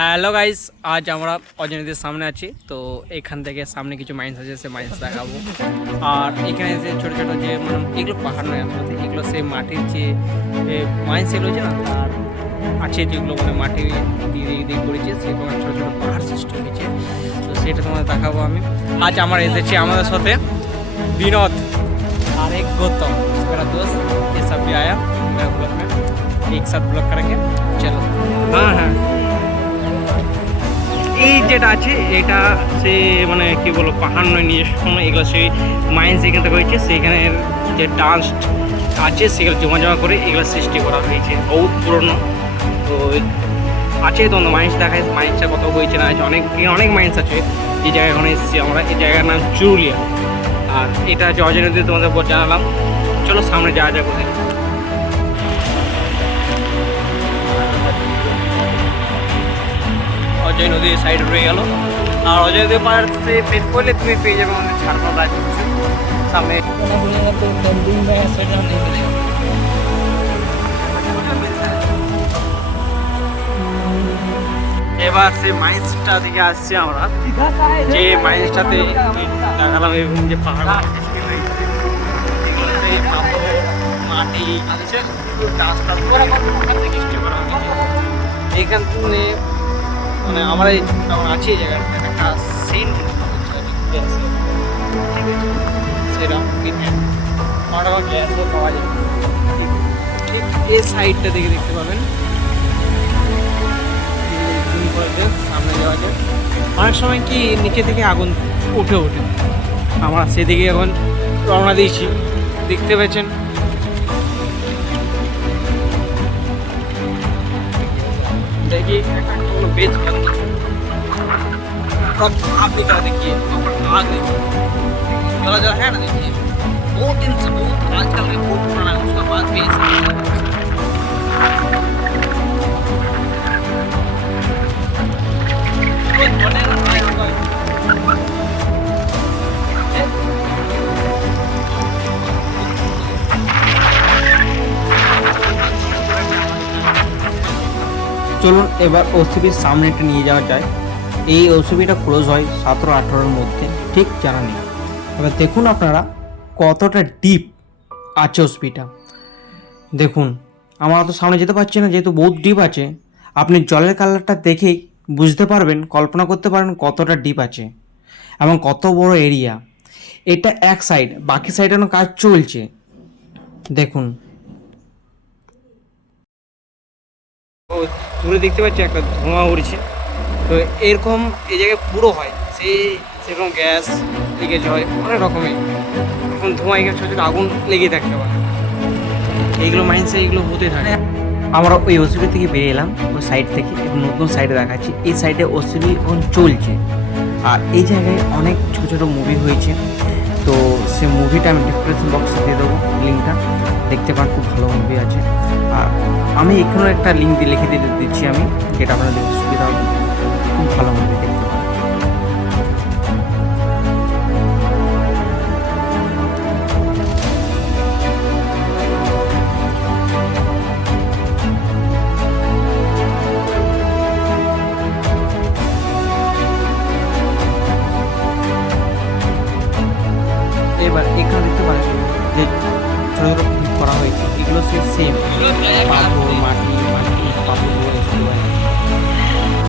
Hello guys, আজ আমরা অজনীদের সামনে আছি। তো এখান থেকে সামনে কিছু মাইন্স আছে, সে মাইন্স দেখাবো। আর এখানে যে ছোটো ছোটো যে মানে এগুলো পাহাড় নয়, আসলে এগুলো সেই মাটির যে মাইন্স এগুলো আছে না, আর আছে যেগুলো মানে মাটি দিয়ে দিয়ে করেছে, সেরকম ছোটো ছোটো পাহাড় সৃষ্টি হয়েছে। তো সেটা তোমাদের দেখাবো আমি। আজ আমরা এসেছি আমাদের সাথে विनोद और एक गौतम, मेरा दोस्त। ये सब भी आया मेरा ब्लॉग में, एक साथ ब्लॉग करेंगे। चलो। हाँ हाँ, এই যেটা আছে এটা সে মানে কি বলবো পাহাড় নয়, নিজস্ব সময় এগুলো সেই মাইন্স এখান থেকে হয়েছে। সেইখানের যে ডাস্ট আছে সেগুলো জমা জমা করে এগুলো সৃষ্টি করা হয়েছে, বহুত পুরনো। তো আছে তোমাদের মাইন্স দেখায়, মাইন্সটা কত হয়েছে না আছে, অনেক অনেক মাইন্স আছে। এই জায়গায় ওখানে এসেছি আমরা, এই জায়গার নাম চুরুলিয়া। আর এটা হচ্ছে অজয় নদী, তোমাদের জানালাম। চলো সামনে যাওয়া যাক ওদের। অজয় নদী সাইড রয়ে গেল। আর অজয় নদী পার পেট করলে তুমি পেয়ে যাবে আমাদের ঝাড়খণ্ড রাজ্য সামনে। এবার সে মাইন্সটা থেকে আসছি আমরা, যে মাইন্সটাতে দেখালাম এবং যে পাহাড় মাটি এইখান থেকে মানে আমরা যখন আছি এই জায়গাটা একটা সিন সেরকম গ্যাসও পাওয়া যায়। ঠিক এই সাইডটা দেখে দেখতে পাবেন, সামনে যাওয়া যায়। অনেক সময় কি নিচে থেকে আগুন উঠে ওঠে, আমরা সেদিকে এখন রওনা দিয়েছি। দেখতে পেয়েছেন देखिए बेच आप दिख रहा, देखिए आग देखिए जला जला है ना, देखिए बहुत दिन से, बहुत आजकल के बहुत पुराना है, उसका बाद भी চলুন এবার ওসিবির সামনে একটা নিয়ে যাওয়া যায়। এই ওসিবিটা ক্লোজ হয় 17-18-র মধ্যে, ঠিক জানা নেই। এবার দেখুন আপনারা কতটা ডিপ আছে ওসিবিটা। দেখুন আমরা তো সামনে যেতে পারছি না, যেহেতু বহুত ডিপ আছে। আপনি জলের কালারটা দেখেই বুঝতে পারবেন, কল্পনা করতে পারেন কতটা ডিপ আছে এবং কত বড় এরিয়া। এটা এক সাইড, বাকি সাইডে কাজ চলছে। দেখুন দূরে দেখতে পাচ্ছি একটা ধোঁয়া উড়ছে। তো এরকম এই জায়গায় পুরো হয়, সেরকম গ্যাস লিকেজ হয় অনেক রকমের। এখন ধোঁয়া এখানে ছোটো ছোটো আগুন লেগে থাকতে পারে, এইগুলো মাইন্সে এইগুলো হতে থাকে। আমরা ওই ওসিবি থেকে বেরিয়ে এলাম, ওই সাইড থেকে এবং নতুন সাইডে দেখাচ্ছি। এই সাইডে ওসিবি এখন চলছে। আর এই জায়গায় অনেক ছোটো ছোটো মুভি হয়েছে। তো সে মুভিটা আমি ডিসক্রিপশন বক্সে দিয়ে দেবো লিঙ্কটা, দেখতে পান, খুব ভালো মুভি আছে। আর আমি এখানেও একটা লিঙ্ক দিয়ে লিখে দিচ্ছি আমি, যেটা আপনাদের সুবিধা হবে, খুব ভালো মুভি।